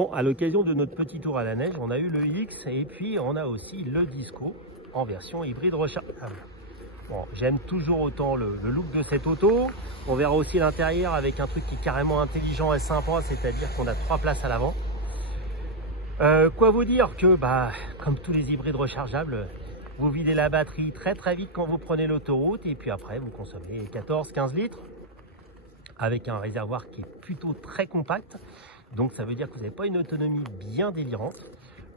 Bon, à l'occasion de notre petit tour à la neige, on a eu le X et puis on a aussi le Disco en version hybride rechargeable. Bon, j'aime toujours autant le look de cette auto. On verra aussi l'intérieur avec un truc qui est carrément intelligent et sympa, c'est-à-dire qu'on a 3 places à l'avant. Quoi vous dire que, comme tous les hybrides rechargeables, vous videz la batterie très vite quand vous prenez l'autoroute et puis après vous consommez 14-15 litres avec un réservoir qui est plutôt très compact. Donc ça veut dire que vous n'avez pas une autonomie bien délirante.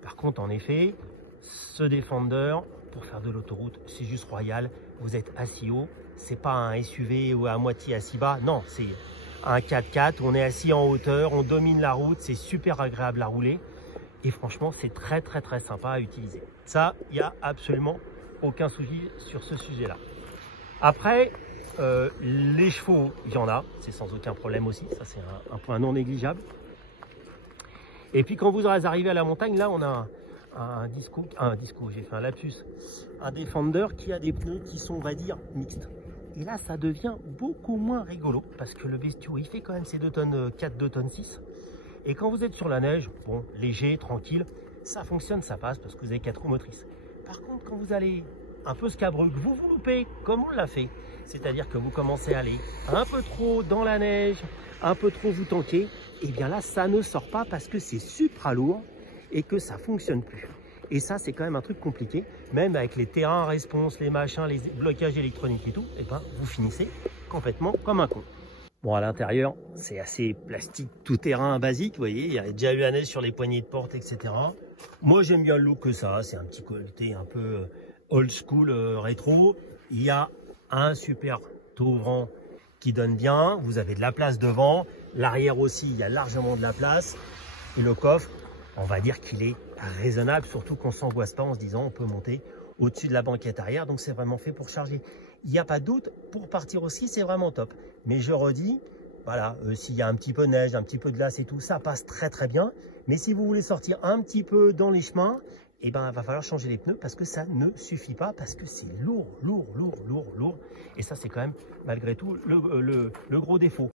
Par contre, en effet, ce Defender, pour faire de l'autoroute, c'est juste royal. Vous êtes assis haut, c'est pas un SUV ou à moitié assis bas. Non, c'est un 4x4, on est assis en hauteur, on domine la route, c'est super agréable à rouler. Et franchement, c'est très sympa à utiliser. Ça, il n'y a absolument aucun souci sur ce sujet-là. Après, les chevaux, il y en a, c'est sans aucun problème aussi. Ça, c'est un point non négligeable. Et puis, quand vous arrivez à la montagne, là, on a un disco, j'ai fait un lapsus, un Defender qui a des pneus qui sont, on va dire, mixtes. Et là, ça devient beaucoup moins rigolo parce que le bestiau, il fait quand même ses 2 tonnes 4, 2 tonnes 6. Et quand vous êtes sur la neige, bon, léger, tranquille, ça fonctionne, ça passe parce que vous avez 4 roues motrices. Par contre, quand vous allez un peu scabreux, que vous loupez, comme on l'a fait, c'est-à-dire que vous commencez à aller un peu trop dans la neige, un peu trop vous tanker, et bien là, ça ne sort pas parce que c'est supra lourd et que ça fonctionne plus. Et ça, c'est quand même un truc compliqué, même avec les terrains response, les machins, les blocages électroniques et tout, et ben, vous finissez complètement comme un con. Bon, à l'intérieur, c'est assez plastique tout-terrain basique, vous voyez, il y a déjà eu la neige sur les poignées de porte, etc. Moi, j'aime bien le look que ça, c'est un petit côté un peu old school, rétro. Il y a un super ouvrant qui donne bien, vous avez de la place devant, l'arrière aussi, il y a largement de la place. Et le coffre, on va dire qu'il est raisonnable, surtout qu'on ne s'angoisse pas en se disant on peut monter au-dessus de la banquette arrière, donc c'est vraiment fait pour charger. Il n'y a pas de doute, pour partir aussi, c'est vraiment top. Mais je redis, voilà, s'il y a un petit peu de neige, un petit peu de glace et tout, ça passe très bien. Mais si vous voulez sortir un petit peu dans les chemins, eh ben, il va falloir changer les pneus parce que ça ne suffit pas, parce que c'est lourd. Et ça, c'est quand même, malgré tout, le gros défaut.